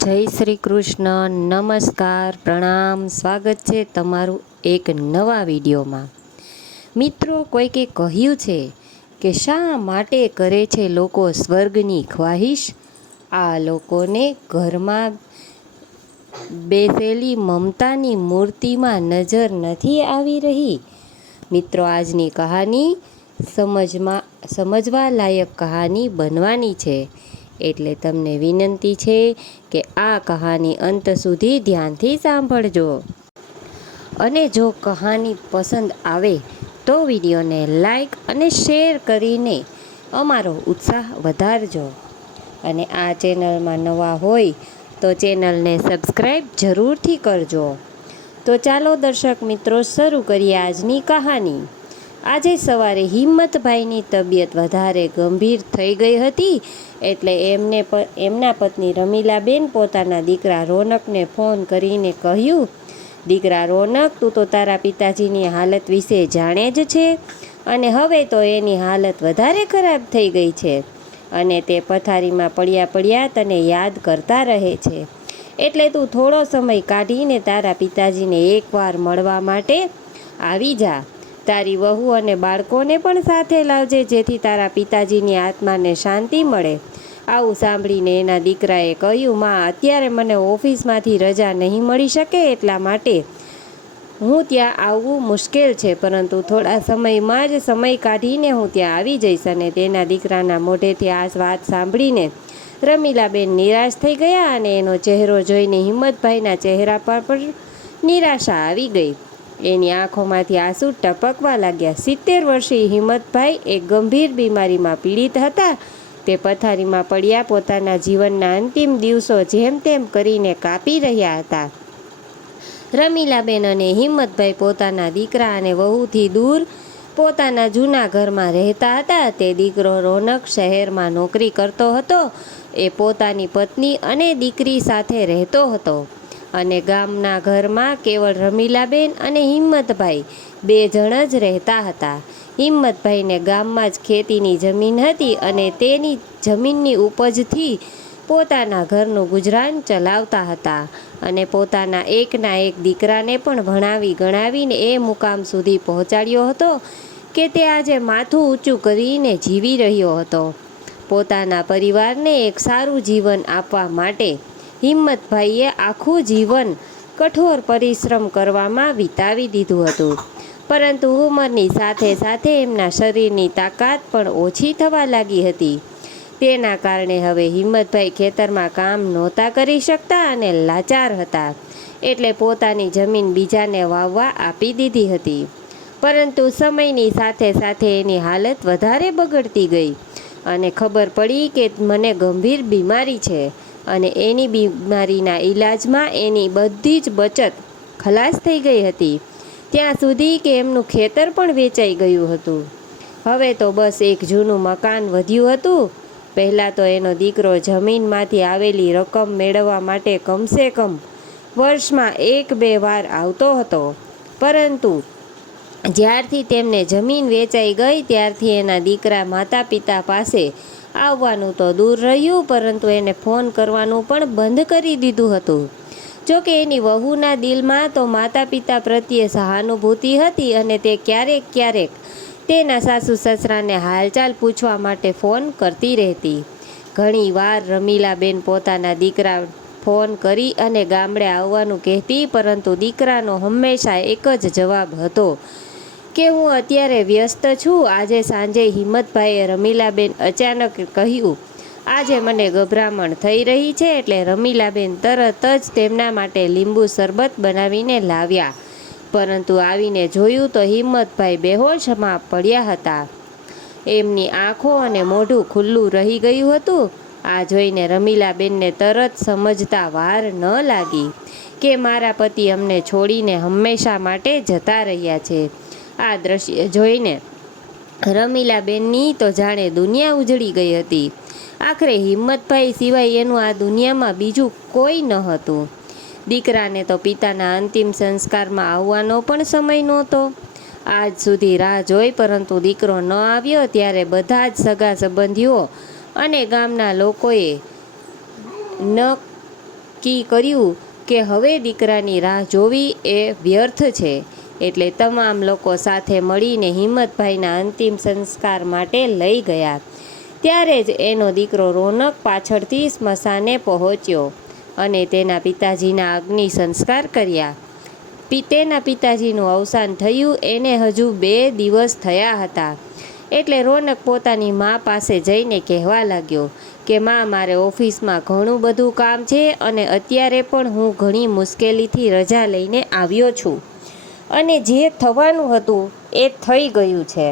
જય શ્રી કૃષ્ણ, નમસ્કાર, પ્રણામ, સ્વાગત છે તમારું એક નવા વિડીયોમાં। મિત્રો, કોઈકે કહ્યું છે કે શા માટે કરે છે લોકો સ્વર્ગની ખ્વાહિશ? આ લોકોને ઘરમાં બેસેલી મમતાની મૂર્તિમાં નજર નથી આવી રહી? મિત્રો, આજની કહાની સમજવા લાયક કહાની બનવાની છે, એટલે તમને વિનંતી છે કે આ કહાની અંત સુધી ધ્યાનથી સાંભળજો। અને જો કહાની પસંદ આવે તો વિડીયોને લાઈક અને શેર કરીને અમારો ઉત્સાહ વધારજો। અને આ ચેનલમાં નવા હોય તો ચેનલને સબસ્ક્રાઈબ જરૂરથી કરજો। તો ચાલો દર્શક મિત્રો, શરૂ કરીએ આજની કહાની। આજે સવારે હિંમતભાઈની તબિયત વધારે ગંભીર થઈ ગઈ હતી, એટલે એમના પત્ની રમીલાબેન પોતાના દીકરા રોનકને ફોન કરીને કહ્યું, દીકરા રોનક, તું તો તારા પિતાજીની હાલત વિશે જાણે જ છે, અને હવે તો એની હાલત વધારે ખરાબ થઈ ગઈ છે, અને તે પથારીમાં પડ્યા તને યાદ કરતા રહે છે, એટલે તું થોડો સમય કાઢીને તારા પિતાજીને એકવાર મળવા માટે આવી જા। તારી વહુ અને બાળકોને પણ સાથે લાવજે, જેથી તારા પિતાજીની આત્માને શાંતિ મળે। આવું સાંભળીને એના દીકરાએ કહ્યું, માં, અત્યારે મને ઓફિસમાંથી રજા નહીં મળી શકે, એટલા માટે હું ત્યાં આવવું મુશ્કેલ છે, પરંતુ થોડા સમયમાં જ સમય કાઢીને હું ત્યાં આવી જઈશ। અને તેના દીકરાના મોઢેથી આ વાત સાંભળીને રમીલાબેન નિરાશ થઈ ગયા, અને એનો ચહેરો જોઈને હિંમતભાઈના ચહેરા પર પણ નિરાશા આવી ગઈ। એની આંખોમાંથી આંસુ ટપકવા લાગ્યા। 70 વર્ષીય હિંમતભાઈ એક ગંભીર બીમારીમાં પીડિત હતા। તે પથારીમાં પડ્યા પોતાના જીવનના અંતિમ દિવસો જેમ તેમ કરીને કાપી રહ્યા હતા। રમીલાબેન અને હિંમતભાઈ પોતાના દીકરા અને વહુથી દૂર પોતાના જૂના ઘરમાં રહેતા હતા। તે દીકરો રોનક શહેરમાં નોકરી કરતો હતો। એ પોતાની પત્ની અને દીકરી સાથે રહેતો હતો, અને ગામના ઘરમાં કેવળ રમીલાબેન અને હિંમતભાઈ 2 જણ જ રહેતા હતા। હિંમતભાઈને ગામમાં જ ખેતીની જમીન હતી, અને તેની જમીનની ઉપજથી પોતાના ઘરનું ગુજરાન ચલાવતા હતા, અને પોતાના એકના એક દીકરાને પણ ભણાવી ગણાવીને એ મુકામ સુધી પહોંચાડ્યો હતો કે તે આજે માથું ઊંચું કરીને જીવી રહ્યો હતો। પોતાના પરિવારને એક સારું જીવન આપવા માટે હિંમતભાઈએ આખું જીવન કઠોર પરિશ્રમ કરવામાં વિતાવી દીધું હતું, પરંતુ ઉંમરની સાથે સાથે એમના શરીરની તાકાત પણ ઓછી થવા લાગી હતી। તેના કારણે હવે હિંમતભાઈ ખેતરમાં કામ નહોતા કરી શકતા અને લાચાર હતા, એટલે પોતાની જમીન બીજાને વાવવા આપી દીધી હતી। પરંતુ સમયની સાથે સાથે એની હાલત વધારે બગડતી ગઈ, અને ખબર પડી કે મને ગંભીર બીમારી છે, અને એની બીમારીના ઈલાજમાં એની બધી જ બચત ખલાસ થઈ ગઈ હતી, ત્યાં સુધી કે એમનું ખેતર પણ વેચાઈ ગયું હતું। હવે તો બસ એક જૂનું મકાન વધ્યું હતું। પહેલાં તો એનો દીકરો જમીનમાંથી આવેલી રકમ મેળવવા માટે કમસે કમ વર્ષમાં 1-2 વાર આવતો હતો, પરંતુ જ્યારથી તેમને જમીન વેચાઈ ગઈ ત્યારથી એના દીકરા માતા પિતા પાસે આવવાનું તો દૂર રહ્યું, પરંતુ એને ફોન કરવાનું પણ બંધ કરી દીધું હતું। જોકે એની વહુના દિલમાં તો માતા પિતા પ્રત્યે સહાનુભૂતિ હતી, અને તે ક્યારેક તેના સાસુ સસરાને હાલચાલ પૂછવા માટે ફોન કરતી રહેતી। ઘણી વાર રમીલાબેન પોતાના દીકરા ફોન કરી અને ગામડે આવવાનું કહેતી, પરંતુ દીકરાનો હંમેશા એક જ જવાબ હતો કે હું અત્યારે વ્યસ્ત છું। આજે સાંજે હિંમતભાઈએ રમીલાબેન અચાનક કહ્યું, આજે મને ગભરામણ થઈ રહી છે, એટલે રમીલાબેન તરત જ તેમના માટે લીંબુ શરબત બનાવીને લાવ્યા, પરંતુ આવીને જોયું તો હિંમતભાઈ બેહોશમાં પડ્યા હતા। એમની આંખો અને મોઢું ખુલ્લું રહી ગયું હતું। આ જોઈને રમીલાબેનને તરત સમજતા વાર ન લાગી કે મારા પતિ અમને છોડીને હંમેશા માટે જતા રહ્યા છે। આ દ્રશ્ય જોઈને રમીલાબેનની તો જાણે દુનિયા ઉજળી ગઈ હતી। આખરે હિંમતભાઈ સિવાય એનું આ દુનિયામાં બીજું કોઈ ન હતું। દીકરાને તો પિતાના અંતિમ સંસ્કારમાં આવવાનો પણ સમય નહોતો। આજ સુધી રાહ જોઈ, પરંતુ દીકરો ન આવ્યો, ત્યારે બધા જ સગા સંબંધીઓ અને ગામના લોકોએ નક્કી કર્યું કે હવે દીકરાની રાહ જોવી એ વ્યર્થ છે. એટલે તમામ લોકો સાથે મળીને હિંમતભાઈના અંતિમ સંસ્કાર માટે લઈ ગયા. ત્યારે જ એનો દીકરો રોનક પાછળથી સ્મશાને પહોંચ્યો અને તેના પિતાજીના અગ્નિ સંસ્કાર કર્યા. તેના પિતાજીનું અવસાન થયું એને હજુ 2 દિવસ થયા હતા. એટલે રોનક પોતાની મા પાસે જઈને કહેવા લાગ્યો કે મા, મારે ઓફિસમાં ઘણું બધું કામ છે અને અત્યારે પણ હું ઘણી મુશ્કેલીથી રજા લઈને આવ્યો છું અને જે થવાનું હતું એ થઈ ગયું છે.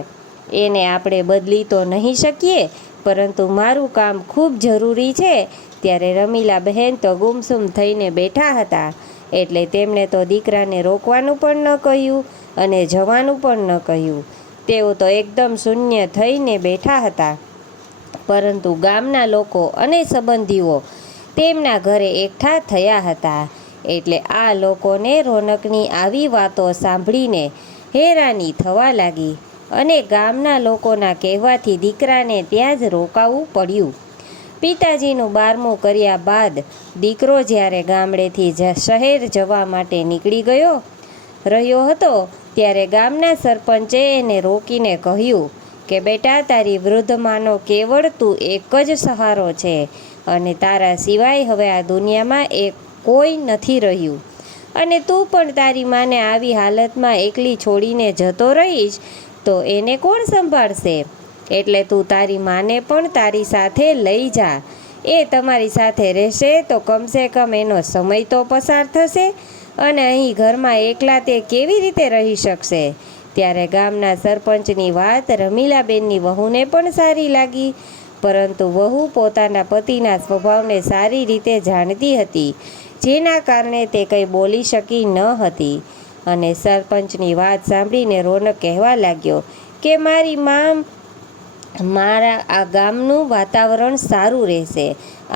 એને આપણે બદલી તો નહીં શકીએ, પરંતુ મારું કામ ખૂબ જરૂરી છે. ત્યારે રમીલા બહેન તો ગુમસુમ થઈને બેઠા હતા. એટલે તેમણે તો દીકરાને રોકવાનું પણ ન કહ્યું અને જવાનું પણ ન કહ્યું. તેઓ તો એકદમ શૂન્ય થઈને બેઠા હતા. પરંતુ ગામના લોકો અને સંબંધીઓ તેમના ઘરે એકઠા થયા હતા. એટલે આ લોકોને રોનકની આવી વાતો સાંભળીને હેરાની થવા લાગી અને ગામના લોકોના કહેવાથી દીકરાને ત્યાં જ રોકાવું પડ્યું. પિતાજીનું 12મું કર્યા બાદ દીકરો જ્યારે ગામડેથી શહેર જવા માટે નીકળી રહ્યો હતો, ત્યારે ગામના સરપંચે એને રોકીને કહ્યું કે બેટા, તારી વૃદ્ધ માનો કેવળ તું એક જ સહારો છે અને તારા સિવાય હવે આ દુનિયામાં કોઈ નથી રહ્યું. અને તું પણ તારી માને આવી હાલતમાં એકલી છોડીને જતો રહીશ તો એને કોણ સંભાળશે? એટલે તું તારી માને પણ તારી સાથે લઈ જા. એ તમારી સાથે રહેશે તો કમસે કમ એનો સમય તો પસાર થશે અને અહીં ઘરમાં એકલા તે કેવી રીતે રહી શકશે? ત્યારે ગામના સરપંચની વાત રમીલાબેનની વહુને પણ સારી લાગી. પરંતુ વહુ પોતાના પતિના સ્વભાવને સારી રીતે જાણતી હતી, જેના કારણે તે કંઈ બોલી શકી ન હતી. અને સરપંચની વાત સાંભળીને રોનક કહેવા લાગ્યો કે મારી મા, મારા આ ગામનું વાતાવરણ સારું રહેશે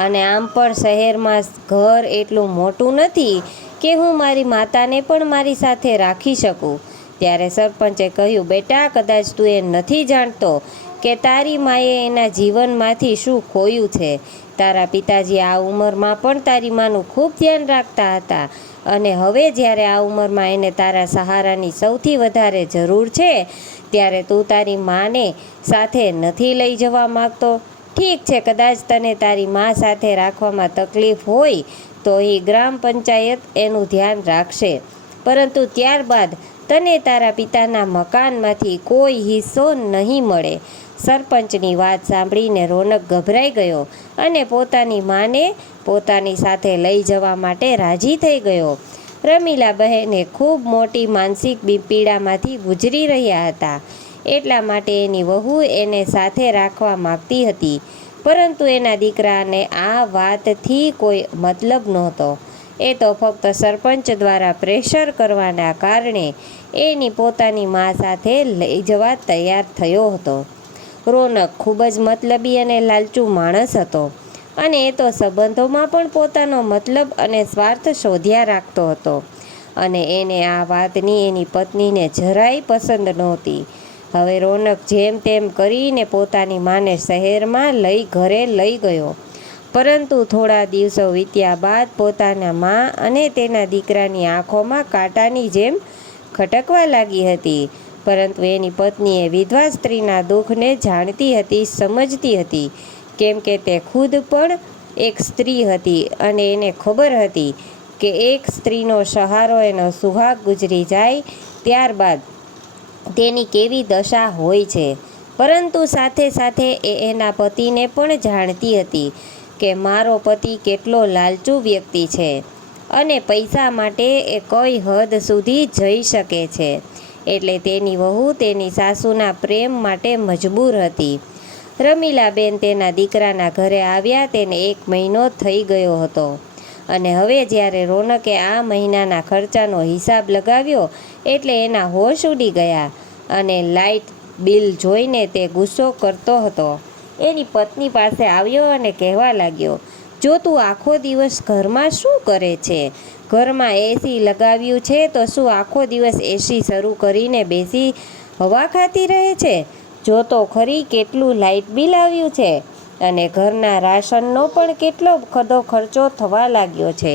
અને આમ પણ શહેરમાં ઘર એટલું મોટું નથી કે હું મારી માતાને પણ મારી સાથે રાખી શકું. ત્યારે સરપંચે કહ્યું, બેટા, કદાચ તું એ નથી જાણતો કે તારી માએ એના જીવનમાંથી શું ખોયું છે. તારા પિતાજી આ ઉંમરમાં પણ તારી માનું ખૂબ ધ્યાન રાખતા હતા અને હવે જ્યારે આ ઉંમરમાં એને તારા સહારાની સૌથી વધારે જરૂર છે, ત્યારે તું તારી માને સાથે નથી લઈ જવા માગતો. ઠીક છે, કદાચ તને તારી મા સાથે રાખવામાં તકલીફ હોય તો એ ગ્રામ પંચાયત એનું ધ્યાન રાખશે, પરંતુ ત્યારબાદ તને તારા પિતાના મકાનમાંથી કોઈ હિસ્સો નહીં મળે. સરપંચની વાત સાંભળીને રોનક ગભરાઈ ગયો અને પોતાની માને પોતાની સાથે લઈ જવા માટે રાજી થઈ ગયો. રમીલા બહેને ખૂબ મોટી માનસિક પીડામાંથી ગુજરી રહ્યા હતા. એટલા માટે એની વહુ એને સાથે રાખવા માગતી હતી, પરંતુ એના દીકરાને આ વાતથી કોઈ મતલબ નહોતો. એ તો ફક્ત સરપંચ દ્વારા પ્રેશર કરવાના કારણે એની પોતાની મા સાથે લઈ જવા તૈયાર થયો હતો. રોનક ખૂબ જ મતલબી અને લાલચુ માણસ હતો અને એ તો સંબંધોમાં પણ પોતાનો મતલબ અને સ્વાર્થ શોધ્યા રાખતો હતો અને એને આ વાતની એની પત્નીને જરાય પસંદ નહોતી. હવે રોનક જેમ તેમ કરીને પોતાની માને શહેરમાં ઘરે લઈ ગયો, પરંતુ થોડા દિવસો વીત્યા બાદ પોતાના મા અને તેના દીકરાની આંખોમાં કાંટાની જેમ ખટકવા લાગી હતી. પરંતુ એની પત્ની એ વિધવા સ્ત્રીના દુઃખને જાણતી હતી, સમજતી હતી, કેમ કે તે ખુદ પણ એક સ્ત્રી હતી અને એને ખબર હતી કે એક સ્ત્રીનો સહારો એનો સુહાગ ગુજરી જાય ત્યારબાદ તેની કેવી દશા હોય છે. પરંતુ સાથે સાથે એ એના પતિને પણ જાણતી હતી કે મારો પતિ કેટલો લાલચુ વ્યક્તિ છે અને પૈસા માટે એ કોઈ હદ સુધી જઈ શકે છે. એટલે તેની વહુ તેની સાસુના પ્રેમ માટે મજબૂર હતી. રમીલાબેન તેના દીકરાના ઘરે આવ્યા તેને 1 મહિનો થઈ ગયો હતો અને હવે જ્યારે રોનકે આ મહિનાના ખર્ચાનો હિસાબ લગાવ્યો એટલે એના હોશ ઉડી ગયા અને લાઇટ બિલ જોઈને તે ગુસ્સો કરતો હતો. એની પત્ની પાસે આવ્યો અને કહેવા લાગ્યો, જો તું આખો દિવસ ઘરમાં શું કરે છે? ઘરમાં એસી લગાવ્યું છે તો શું આખો દિવસ એસી શરૂ કરીને બેસી હવા ખાતી રહે છે? જો તો ખરી કેટલું લાઇટ બિલ આવ્યું છે અને ઘરના રાશનનો પણ કેટલો બધો ખર્ચો થવા લાગ્યો છે.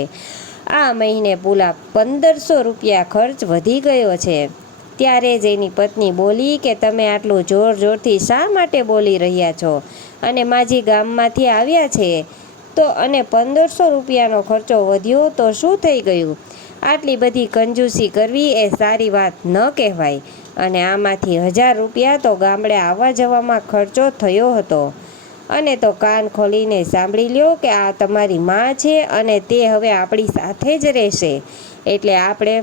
આ મહિને પૂરા 1500 રૂપિયા ખર્ચ વધી ગયો છે. ત્યારે જ એની પત્ની બોલી કે તમે આટલું જોર જોરથી શા માટે બોલી રહ્યા છો? અને માજી ગામમાંથી આવ્યા છે તો અને 1500 રૂપિયાનો ખર્ચો વધ્યો તો શું થઈ ગયું? આટલી બધી કંજૂસી કરવી એ સારી વાત ન કહેવાય. અને આમાંથી 1000 રૂપિયા તો ગામડે આવવા જવામાં ખર્ચો થયો હતો. અને તો કાન ખોલીને સાંભળી લ્યો કે આ તમારી માં છે અને તે હવે આપણી સાથે જ રહેશે. એટલે આપણે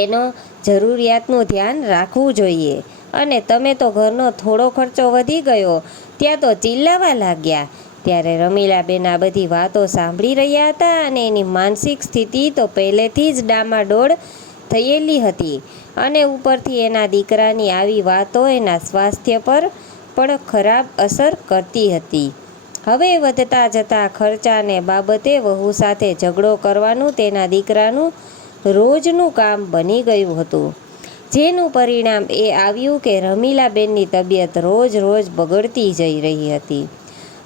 એનો જરૂરિયાતનું ધ્યાન રાખવું જોઈએ. અને તમે તો ઘરનો થોડો ખર્ચો વધી ગયો ત્યાં તો ચિલ્લાવા લાગ્યા. ત્યારે રમીલાબેન આ બધી વાતો સાંભળી રહ્યા હતા અને એની માનસિક સ્થિતિ તો પહેલેથી જ ડામાડોળ થયેલી હતી. અને ઉપરથી એના દીકરાની આવી વાતો એના સ્વાસ્થ્ય પર પણ ખરાબ અસર કરતી હતી. હવે વધતા જતા ખર્ચાને બાબતે વહુ સાથે ઝઘડો કરવાનું તેના દીકરાનું રોજનું કામ બની ગયું હતું. જેનું પરિણામ એ આવ્યું કે રમીલાબેનની તબિયત રોજ રોજ બગડતી જઈ રહી હતી.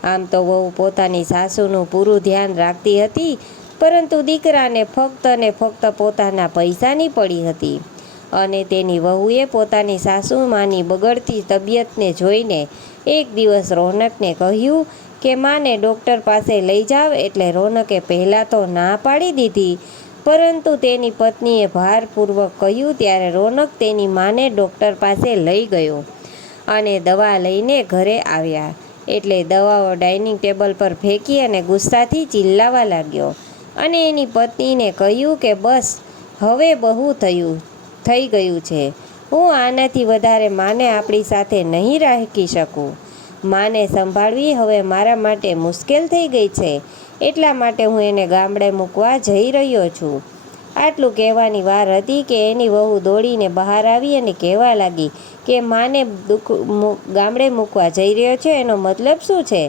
આમ તો વહુ પોતાની સાસુનું પૂરું ધ્યાન રાખતી હતી, પરંતુ દીકરાને ફક્ત ને ફક્ત પોતાના પૈસાની પડી હતી. અને તેની વહુએ પોતાની સાસુમાની બગડતી તબિયતને જોઈને એક દિવસ રોનકને કહ્યું કે માને ડૉક્ટર પાસે લઈ જાવ. એટલે રોનકે પહેલાં તો ના પાડી દીધી, પરંતુ તેની પત્નીએ ભારપૂર્વક કહ્યું ત્યારે રોનક તેની માને ડૉક્ટર પાસે લઈ ગયો અને દવા લઈને ઘરે આવ્યા. એટલે દવાઓ ડાઇનિંગ ટેબલ પર ફેંકી અને ગુસ્સાથી ચિલ્લાવા લાગ્યો અને એની પત્નીને કહ્યું કે બસ હવે બહુ થઈ ગયું છે. હું આનાથી વધારે માને આપણી સાથે નહીં રાખી શકું. માને સંભાળવી હવે મારા માટે મુશ્કેલ થઈ ગઈ છે. એટલા માટે હું એને ગામડે મૂકવા જઈ રહ્યો છું. આટલું કહેવાની વાર હતી કે એની વહુ દોડીને બહાર આવી અને કહેવા લાગી કે માને ગામડે મૂકવા જઈ રહ્યો છે એનો મતલબ શું છે?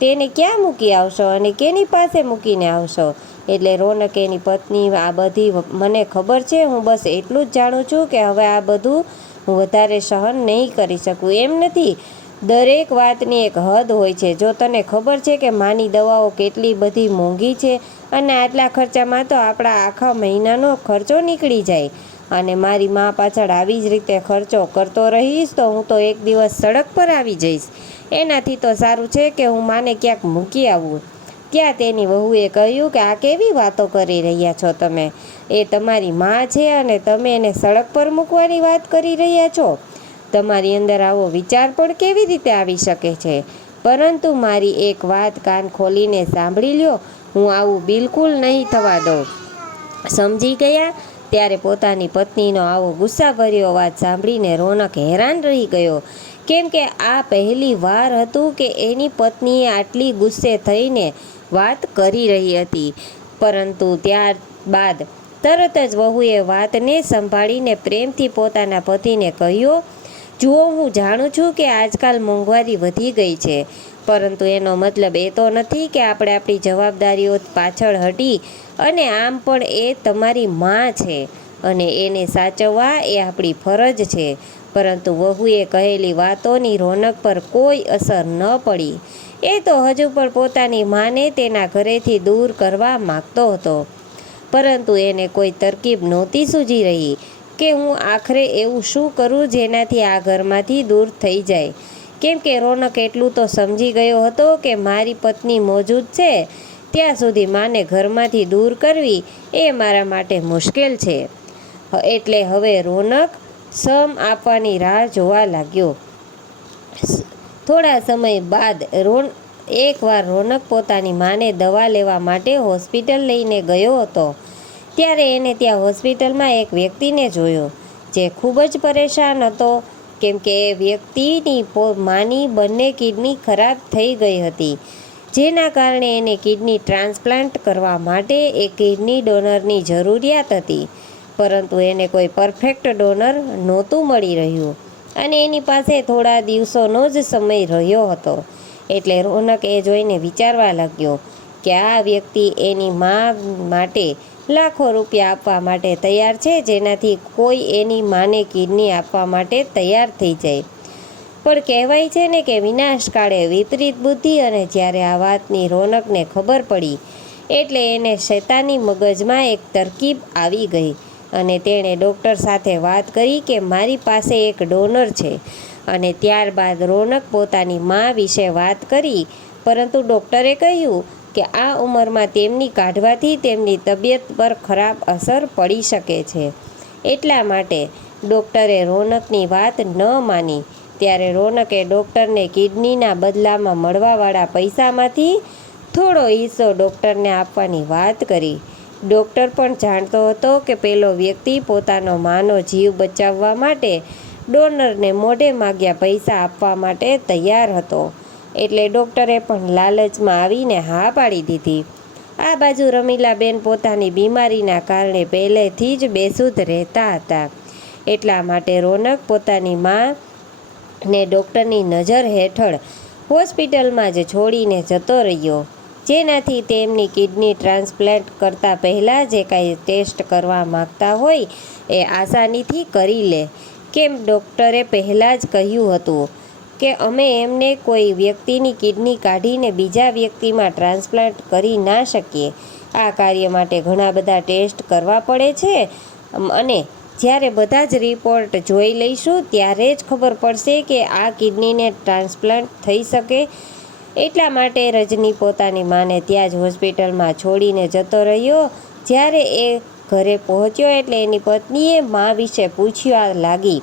તેને ક્યાં મૂકી આવશો અને કેની પાસે મૂકીને આવશો? એટલે રોનક એની પત્ની આ બધી મને ખબર છે, હું બસ એટલું જ જાણું છું કે હવે આ બધું હું વધારે સહન નહીં કરી શકું. એમ નથી, દરેક વાતની એક હદ હોય છે. જો તને ખબર છે કે માની દવાઓ કેટલી બધી મોંઘી છે અને આટલા ખર્ચામાં તો આપણા આખા મહિનાનો ખર્ચો નીકળી જાય અને મારી મા પાછળ આવી જ રીતે ખર્ચો કરતો રહીશ તો હું તો એક દિવસ સડક પર આવી જઈશ. એનાથી તો સારું છે કે હું માને ક્યાંક મૂકી આવું. ત્યાં તેની વહુએ કહ્યું કે આ કેવી વાતો કરી રહ્યા છો તમે? એ તમારી માં છે અને તમે એને સડક પર મૂકવાની વાત કરી રહ્યા છો? તમારી અંદર આવો વિચાર પણ કેવી રીતે આવી શકે છે? પરંતુ મારી એક વાત કાન ખોલીને સાંભળી લ્યો, હું આવું બિલકુલ નહીં થવા દઉં. સમજી ગયા? ત્યારે પોતાની પત્નીનો આવો ગુસ્સાભર્યો વાત સાંભળીને રોનક હેરાન રહી ગયો, કેમ કે આ પહેલી વાર હતું કે એની પત્નીએ આટલી ગુસ્સે થઈને વાત કરી રહી હતી. પરંતુ ત્યારબાદ તરત જ વહુએ વાતને સંભાળીને પ્રેમથી પોતાના પતિને કહ્યું, જુઓ, હું જાણું છું કે આજકાલ મોંઘવારી વધી ગઈ છે, પરંતુ એનો મતલબ એ તો નથી કે આપણે આપણી જવાબદારીઓ પાછળ હટી. અને આમ પણ એ તમારી માં છે અને એને સાચવવા એ આપણી ફરજ છે. પરંતુ વહુએ કહેલી વાતોની રોનક પર કોઈ અસર ન પડી. એ તો હજુ પણ પોતાની માને તેના ઘરેથી દૂર કરવા માગતો હતો, પરંતુ એને કોઈ તરકીબ નહોતી સૂઝી રહી કે હું આખરે એવું શું કરું જેનાથી આ ઘરમાંથી દૂર થઈ જાય. કેમ કે રોનક એટલું તો સમજી ગયો હતો કે મારી પત્ની મોજૂદ છે ત્યાં સુધી માને ઘરમાંથી દૂર કરવી એ મારા માટે મુશ્કેલ છે. એટલે હવે રોનક સમ આપવાની રાહ જોવા લાગ્યો. થોડા સમય બાદ એકવાર રોનક પોતાની માને દવા લેવા માટે હોસ્પિટલ લઈને ગયો હતો. ત્યારે એને ત્યાં હોસ્પિટલમાં એક વ્યક્તિને જોયો જે ખૂબ જ પરેશાન હતો, કેમ કે એ વ્યક્તિની માની બંને કિડની ખરાબ થઈ ગઈ હતી, જેના કારણે એને કિડની ટ્રાન્સપ્લાન્ટ કરવા માટે એક કિડની ડોનરની જરૂરિયાત હતી. પરંતુ એને કોઈ પરફેક્ટ ડોનર નહોતું મળી રહ્યું અને એની પાસે થોડા દિવસોનો જ સમય રહ્યો હતો. એટલે રોનક એ જોઈને વિચારવા લાગ્યો કે આ વ્યક્તિ એની મા માટે લાખો રૂપિયા આપવા માટે તૈયાર છે, જેનાથી કોઈ એની માને કિડની આપવા માટે તૈયાર થઈ જાય. પણ કહેવાય છે ને કે વિનાશ કાળે વિપરીત બુદ્ધિ, અને જ્યારે આ વાતની રોનકને ખબર પડી એટલે એને શૈતાની મગજમાં એક તરકીબ આવી ગઈ અને તેણે ડૉક્ટર સાથે વાત કરી કે મારી પાસે એક ડોનર છે. અને ત્યારબાદ રોનક પોતાની મા વિશે વાત કરી, પરંતુ ડૉક્ટરે કહ્યું કે આ ઉંમરમાં તેમની કાઢવાથી તેમની તબિયત પર ખરાબ અસર પડી શકે છે. એટલા માટે ડૉક્ટરે રોનકની વાત ન માની. ત્યારે રોનકે ડૉક્ટરને કિડનીના બદલામાં મળવાવાળા પૈસામાંથી થોડો હિસ્સો ડૉક્ટરને આપવાની વાત કરી. ડૉક્ટર પણ જાણતો હતો કે પેલો વ્યક્તિ પોતાનો માનો જીવ બચાવવા માટે ડોનરને મોઢે માગ્યા પૈસા આપવા માટે તૈયાર હતો. એટલે ડૉક્ટરે પણ લાલચમાં આવીને હા પાડી દીધી. આ બાજુ રમીલાબેન પોતાની બીમારીના કારણે પહેલેથી જ બેસુધ રહેતા હતા. એટલા માટે રોનક પોતાની મા ને ડૉક્ટરની નજર હેઠળ હોસ્પિટલમાં જ છોડીને જતો રહ્યો, જેનાથી તેમની કિડની ટ્રાન્સપ્લાન્ટ કરતાં પહેલાં જે કાંઈ ટેસ્ટ કરવા માગતા હોય એ આસાનીથી કરી લે. કેમ ડૉક્ટરે પહેલાં જ કહ્યું હતું કે અમે એમને કોઈ વ્યક્તિની કિડની કાઢીને બીજા વ્યક્તિમાં ટ્રાન્સપ્લાન્ટ કરી ના શકીએ. આ કાર્ય માટે ઘણા બધા ટેસ્ટ કરવા પડે છે અને જ્યારે બધા જ રિપોર્ટ જોઈ લઈશું ત્યારે જ ખબર પડશે કે આ કિડનીને ટ્રાન્સપ્લાન્ટ થઈ શકે. એટલા માટે રજની પોતાની માને ત્યાં જ હોસ્પિટલમાં છોડીને જતો રહ્યો. જ્યારે એ ઘરે પહોંચ્યો એટલે એની પત્નીએ મા વિશે પૂછવા લાગી,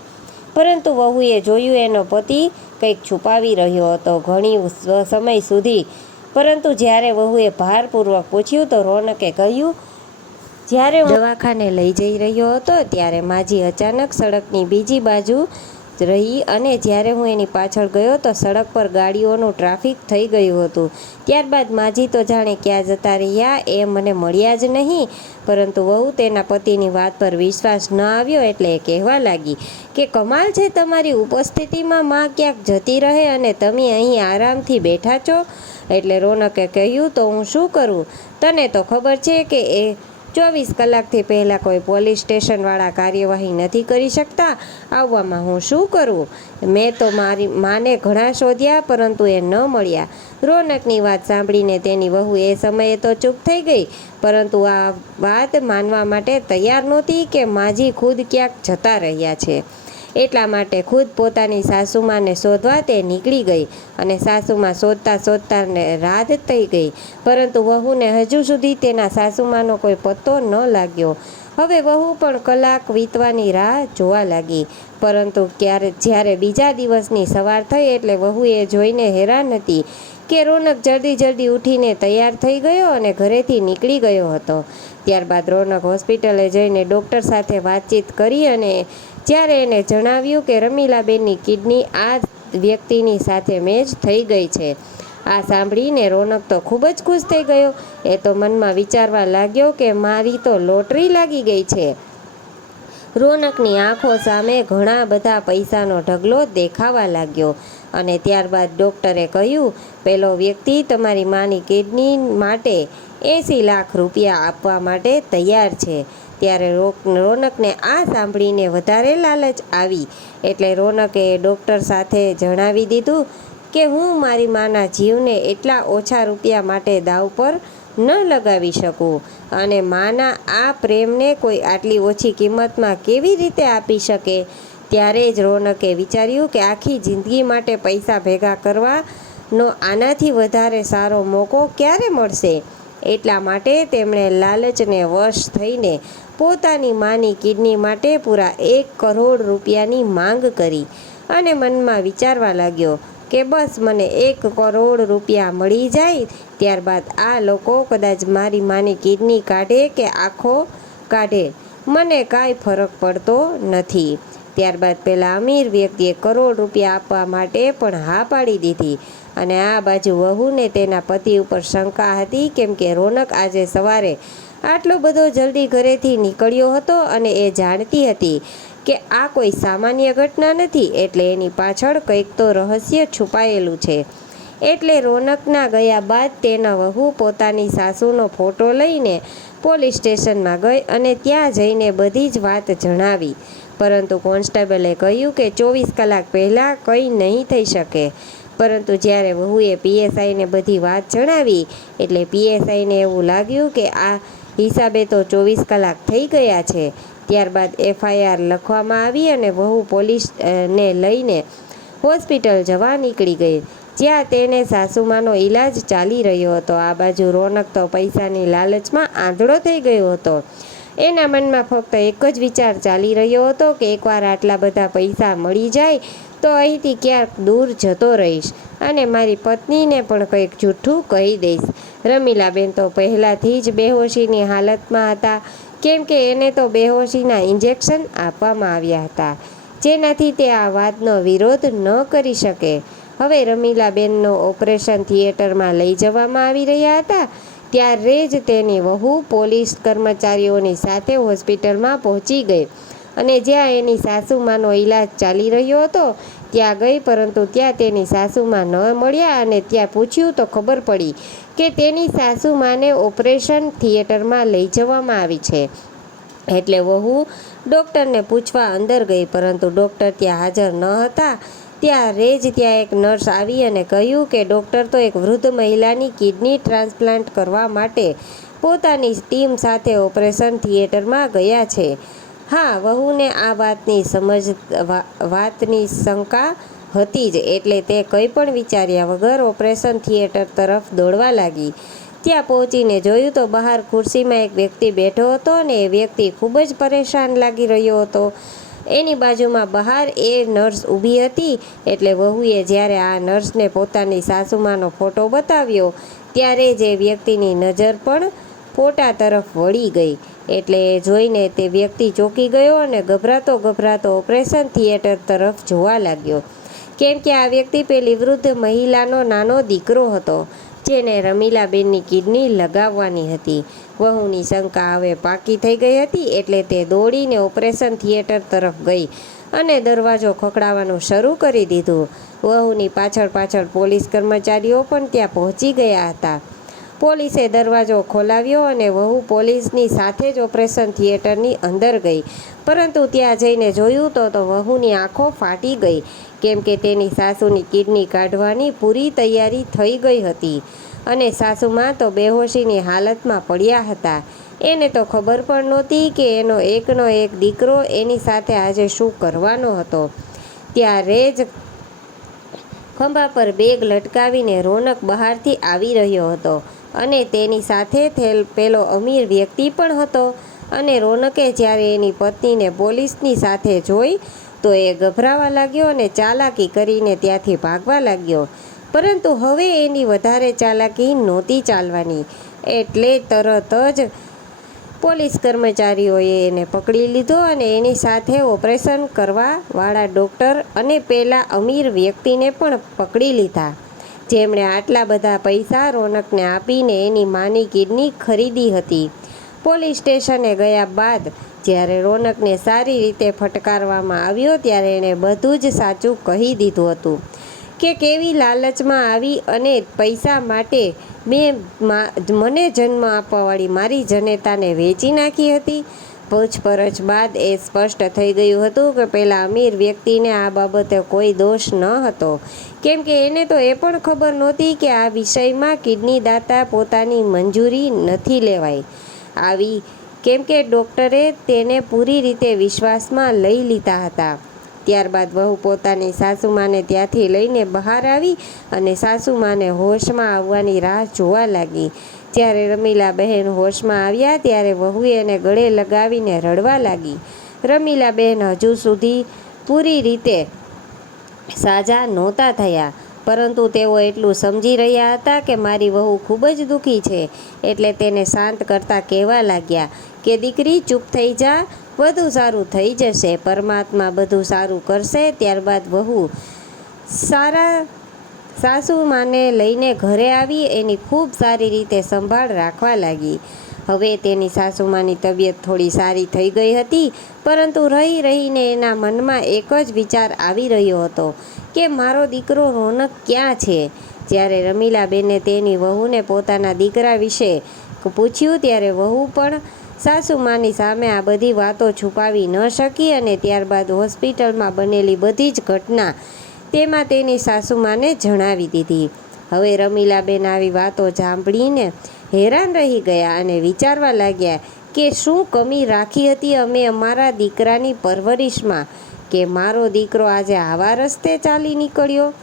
પરંતુ વહુએ જોયું એનો પતિ કંઈક છુપાવી રહ્યો હતો ઘણી સમય સુધી. પરંતુ જ્યારે વહુએ ભારપૂર્વક પૂછ્યું તો રોનકે કહ્યું, જ્યારે હું દવાખાને લઈ જઈ રહ્યો હતો ત્યારે માજી અચાનક સડકની બીજી બાજુ જ રહી અને જ્યારે હું એની પાછળ ગયો તો સડક પર ગાડીઓનું ટ્રાફિક થઈ ગયું હતું. ત્યારબાદ માજી તો જાણે ક્યાં જતા રહ્યા એ મને મળ્યા જ નહીં. પરંતુ વહુ તેના પતિની વાત પર વિશ્વાસ ન આવ્યો એટલે એ કહેવા લાગી કે કમાલ છે તમારી ઉપસ્થિતિમાં મા ક્યાંક જતી રહે અને તમે અહીં આરામથી બેઠા છો. એટલે રોનકે કહ્યું, તો હું શું કરું? તને તો ખબર છે કે એ 24 કલાકથી પહેલાં કોઈ પોલીસ સ્ટેશનવાળા કાર્યવાહી નથી કરી શકતા. આવવામાં હું શું કરું? મેં તો મારી માને ઘણા શોધ્યા પરંતુ એ ન મળ્યા. રોનકની વાત સાંભળીને તેની વહુ એ સમયે તો ચૂપ થઈ ગઈ, પરંતુ આ વાત માનવા માટે તૈયાર નહોતી કે માજી ખુદ ક્યાંક જતા રહ્યા છે. એટલા માટે ખુદ પોતાની સાસુમાને શોધવા તે નીકળી ગઈ અને સાસુમાં શોધતા શોધતા રાત થઈ ગઈ, પરંતુ વહુને હજુ સુધી તેના સાસુમાનો કોઈ પત્તો ન લાગ્યો. હવે વહુ પણ કલાક વીતવાની રાહ જોવા લાગી, પરંતુ જ્યારે બીજા દિવસની સવાર થઈ એટલે વહુ એ જોઈને હેરાન હતી કે રોનક જલ્દી ઉઠીને તૈયાર થઈ ગયો અને ઘરેથી નીકળી ગયો હતો. ત્યારબાદ રોનક હોસ્પિટલે જઈને ડૉક્ટર સાથે વાતચીત કરી અને જ્યારે એને જણાવ્યું કે રમીલાબેનની કિડની આ વ્યક્તિની સાથે મેચ થઈ ગઈ છે. આ સાંભળીને રોનક તો ખૂબ જ ખુશ થઈ ગયો. એ તો મનમાં વિચારવા લાગ્યો કે મારી તો લોટરી લાગી ગઈ છે. રોનકની આંખો સામે ઘણા બધા પૈસાનો ઢગલો દેખાવા લાગ્યો અને ત્યારબાદ ડૉક્ટરે કહ્યું, પેલો વ્યક્તિ તમારી માની કિડની માટે 80 લાખ રૂપિયા આપવા માટે તૈયાર છે. ત્યારે રોનકને આ સાંભળીને વધારે લાલચ આવી એટલે રોનકે ડૉક્ટર સાથે જણાવી દીધું કે હું મારી માના જીવને એટલા ઓછા રૂપિયા માટે દાવ પર ન લગાવી શકું અને માના આ પ્રેમને કોઈ આટલી ઓછી કિંમતમાં કેવી રીતે આપી શકે. ત્યારે જ રોનકે વિચાર્યું કે આખી જિંદગી માટે પૈસા ભેગા કરવાનો આનાથી વધારે સારો મોકો ક્યારે મળશે. એટલા માટે તેમણે લાલચને વશ થઈને પોતાની માની કિડની માટે પૂરા 1 કરોડ રૂપિયાની માંગ કરી અને મનમાં વિચારવા લાગ્યો કે બસ મને 1 કરોડ રૂપિયા મળી જાય ત્યારબાદ આ લોકો કદાચ મારી માની કિડની કાઢે કે આંખો કાઢે, મને કાંઈ ફરક પડતો નથી. ત્યારબાદ પેલા અમીર વ્યક્તિએ 1 કરોડ રૂપિયા આપવા માટે પણ હા પાડી દીધી અને આ બાજુ વહુને તેના પતિ ઉપર શંકા હતી, કેમ કે રોનક આજે સવારે આટલો બધો જલ્દી ઘરેથી નીકળ્યો હતો અને એ જાણતી હતી કે આ કોઈ સામાન્ય ઘટના નથી, એટલે એની પાછળ કંઈક તો રહસ્ય છુપાયેલું છે. એટલે રોનકના ગયા બાદ તેના વહુ પોતાની સાસુનો ફોટો લઈને પોલીસ સ્ટેશનમાં ગઈ અને ત્યાં જઈને બધી જ વાત જણાવી. પરંતુ કોન્સ્ટેબલે કહ્યું કે 24 કલાક પહેલાં કંઈ નહીં થઈ શકે. પરંતુ જ્યારે વહુએ પીએસઆઈને બધી વાત જણાવી એટલે પીએસઆઈને એવું લાગ્યું કે આ હિસાબે તો 24 કલાક થઈ ગયા છે. ત્યારબાદ એફઆઈઆર લખવામાં આવી અને વહુ પોલીસને લઈને હોસ્પિટલ જવા નીકળી ગઈ, જ્યાં તેને સાસુમાનો ઈલાજ ચાલી રહ્યો હતો. આ બાજુ રોનક તો પૈસાની લાલચમાં આંધળો થઈ ગયો હતો. એના મનમાં ફક્ત એક જ વિચાર ચાલી રહ્યો હતો કે એકવાર આટલા બધા પૈસા મળી જાય તો અહીંથી ક્યાંક દૂર જતો રહીશ અને મારી પત્નીને પણ કંઈક જૂઠું કહી દઈશ. રમીલાબેન તો પહેલાંથી જ બેહોશીની હાલતમાં હતા, કેમ કે એને તો બેહોશીના ઇન્જેક્શન આપવામાં આવ્યા હતા, જેનાથી તે આ વાતનો વિરોધ ન કરી શકે. હવે રમીલાબેનનો ઓપરેશન થિયેટરમાં લઈ જવામાં આવી રહ્યા હતા ત્યારે જ તેની વહુ પોલીસ કર્મચારીઓની સાથે હોસ્પિટલમાં પહોંચી ગઈ અને જ્યાં એની સાસુમાનો ઈલાજ ચાલી રહ્યો હતો ત્યાં ગઈ. પરંતુ ત્યાં તેની સાસુમાં ન મળ્યા અને ત્યાં પૂછ્યું તો ખબર પડી કે તેની સાસુમાને ઓપરેશન થિયેટરમાં લઈ જવામાં આવી છે. એટલે વહુ ડૉક્ટરને પૂછવા અંદર ગઈ, પરંતુ ડૉક્ટર ત્યાં હાજર ન હતા. ત્યારે જ ત્યાં એક નર્સ આવી અને કહ્યું કે ડૉક્ટર તો એક વૃદ્ધ મહિલાની કિડની ટ્રાન્સપ્લાન્ટ કરવા માટે પોતાની ટીમ સાથે ઓપરેશન થિયેટરમાં ગયા છે. હા, વહુને આ વાતની શંકા હતી જ, એટલે તે કંઈ પણ વિચાર્યા વગર ઓપરેશન થિયેટર તરફ દોડવા લાગી. ત્યાં પહોંચીને જોયું તો બહાર ખુરશીમાં એક વ્યક્તિ બેઠો હતો અને એ વ્યક્તિ ખૂબ જ પરેશાન લાગી રહ્યો હતો. એની બાજુમાં બહાર એ નર્સ ઊભી હતી. એટલે વહુએ જ્યારે આ નર્સને પોતાની સાસુમાનો ફોટો બતાવ્યો ત્યારે જ એ વ્યક્તિની નજર પણ ફોટા તરફ વળી ગઈ. એટલે એ જોઈને તે વ્યક્તિ ચોંકી ગયો અને ગભરાતો ઓપરેશન થિયેટર તરફ જોવા લાગ્યો, કેમ કે આ વ્યક્તિ પેલી વૃદ્ધ મહિલાનો નાનો દીકરો હતો, જેને રમીલાબેનની કિડની લગાવવાની હતી. વહુની શંકા હવે પાકી થઈ ગઈ હતી, એટલે તે દોડીને ઓપરેશન થિયેટર તરફ ગઈ અને દરવાજો ખખડાવવાનું શરૂ કરી દીધું. વહુની પાછળ પોલીસ કર્મચારીઓ પણ ત્યાં પહોંચી ગયા હતા. પોલીસે દરવાજો ખોલાવ્યો અને વહુ પોલીસની સાથે જ ઓપરેશન થિયેટરની અંદર ગઈ. પરંતુ ત્યાં જઈને જોયું તો વહુની આંખો ફાટી ગઈ, કેમ કે તેની સાસુની કિડની કાઢવાની પૂરી તૈયારી થઈ ગઈ હતી અને સાસુમાં તો બેહોશીની હાલતમાં પડ્યા હતા. એને તો ખબર પણ નહોતી કે એનો એકનો એક દીકરો એની સાથે આજે શું કરવાનો હતો. ત્યારે જ ખંભા પર બેગ લટકાવીને રોનક બહારથી આવી રહ્યો હતો અને તેની સાથે પેલો અમીર વ્યક્તિ પણ હતો. અને રોનકે જ્યારે એની પત્નીને પોલીસની સાથે જોઈ તો એ ગભરાવા લાગ્યો અને ચાલાકી કરીને ત્યાંથી ભાગવા લાગ્યો. પરંતુ હવે એની વધારે ચાલાકી નહોતી ચાલવાની, એટલે તરત જ પોલીસ કર્મચારીઓએ એને પકડી લીધો અને એની સાથે ઓપરેશન કરવાવાળા ડૉક્ટર અને પેલા અમીર વ્યક્તિને પણ પકડી લીધા, જેમણે આટલા બધા પૈસા રોનકને આપીને એની માની કિડની ખરીદી હતી. પોલીસ સ્ટેશને ગયા બાદ જ્યારે રોનકને સારી રીતે ફટકારવામાં આવ્યો ત્યારે એણે બધું જ સાચું કહી દીધું હતું કે કેવી લાલચમાં આવી અને પૈસા માટે મને જન્મ આપવાવાળી મારી જનેતાને વેચી નાખી હતી. પૂછપરછ બાદ એ સ્પષ્ટ થઈ ગયું હતું કે પેલા અમીર વ્યક્તિને આ બાબતે કોઈ દોષ ન હતો, કેમ કે એને તો એ પણ ખબર નહોતી કે આ વિષયમાં કિડની દાતા પોતાની મંજૂરી નથી લેવાઈ આવી, કેમ કે ડૉક્ટરે તેને પૂરી રીતે વિશ્વાસમાં લઈ લીધા હતા. ત્યારબાદ વહુ પોતાની સાસુમાને ત્યાંથી લઈને બહાર આવી અને સાસુમાને હોશમાં આવવાની રાહ જોવા લાગી. જ્યારે રમીલાબહેન હોશમાં આવ્યા ત્યારે વહુએ એને ગળે લગાવીને રડવા લાગી. રમીલાબહેન હજુ સુધી પૂરી રીતે સાજા નહોતા થયા, પરંતુ તેઓ એટલું સમજી રહ્યા હતા કે મારી વહુ ખૂબ જ દુઃખી છે. એટલે તેને શાંત કરતા કહેવા લાગ્યા કે દીકરી ચૂપ થઈ જા, બધું સારું થઈ જશે, પરમાત્મા બધું સારું કરશે. ત્યારબાદ વહુ સાસુમાને લઈને ઘરે આવી એની ખૂબ સારી રીતે સંભાળ રાખવા લાગી. હવે તેની સાસુમાની તબિયત થોડી સારી થઈ ગઈ હતી, પરંતુ રહીને એના મનમાં એક જ વિચાર આવી રહ્યો હતો કે મારો દીકરો રોનક ક્યાં છે. જ્યારે રમીલાબેને તેની વહુને પોતાના દીકરા વિશે પૂછ્યું ત્યારે વહુ પણ સાસુમાની સામે આ બધી વાતો છુપાવી ન શકી અને ત્યારબાદ હોસ્પિટલમાં બનેલી બધી જ ઘટના તેમાં તેની સાસુમાને જણાવી દીધી. હવે રમીલાબેન આવી વાતો સાંભળીને હેરાન રહી ગયા અને વિચારવા લાગ્યા કે શું કમી રાખી હતી અમે અમારા દીકરાની પરવરિશમાં કે મારો દીકરો આજે આવા રસ્તે ચાલી નીકળ્યો.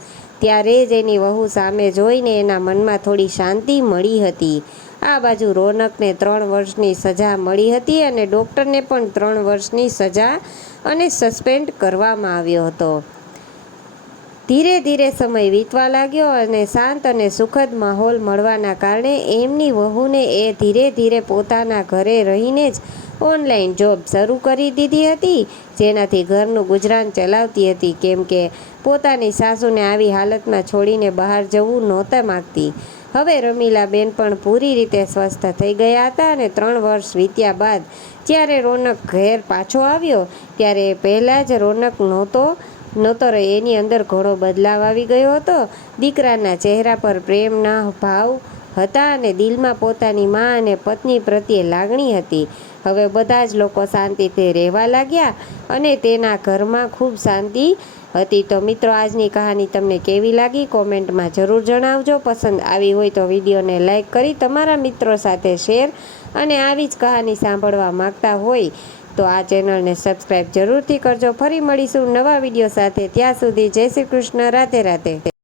ત્યારે જ એની વહુ સામે જોઈને એના મનમાં થોડી શાંતિ મળી હતી. આ બાજુ રોનકને 3 વર્ષની સજા મળી હતી અને ડૉક્ટરને પણ 3 વર્ષની સજા અને સસ્પેન્ડ કરવામાં આવ્યો હતો. ધીરે ધીરે સમય વીતવા લાગ્યો અને શાંત અને સુખદ માહોલ મળવાના કારણે એમની વહુને એ ધીરે ધીરે પોતાના ઘરે રહીને જ ઓનલાઈન જોબ શરૂ કરી દીધી હતી, જેનાથી ઘરનું ગુજરાન ચલાવતી હતી. કેમ કે પોતાની સાસુને આવી હાલતમાં છોડીને બહાર જવું નહોતા માગતી. હવે રમીલાબેન પણ પૂરી રીતે સ્વસ્થ થઈ ગયા હતા અને 3 વર્ષ વીત્યા બાદ જ્યારે રોનક ઘેર પાછો આવ્યો ત્યારે પહેલાં જ રોનક નહોતો રહ્યો. એની અંદર ઘણો બદલાવ આવી ગયો હતો. દીકરાના ચહેરા પર પ્રેમના ભાવ હતા અને દિલમાં પોતાની મા અને પત્ની પ્રત્યે લાગણી હતી. હવે બધા જ લોકો શાંતિથી રહેવા લાગ્યા અને તેના ઘરમાં ખૂબ શાંતિ હતી. તો મિત્રો, આજની કહાની તમને કેવી લાગી કોમેન્ટમાં જરૂર જણાવજો. પસંદ આવી હોય તો વિડીયોને લાઈક કરી તમારા મિત્રો સાથે શેર અને આવી જ કહાની સાંભળવા માંગતા હોય તો આ ચેનલને સબસ્ક્રાઈબ જરૂરથી કરજો. ફરી મળીશું નવા વિડીયો સાથે. ત્યાં સુધી જય શ્રી કૃષ્ણ. રાધે રાધે.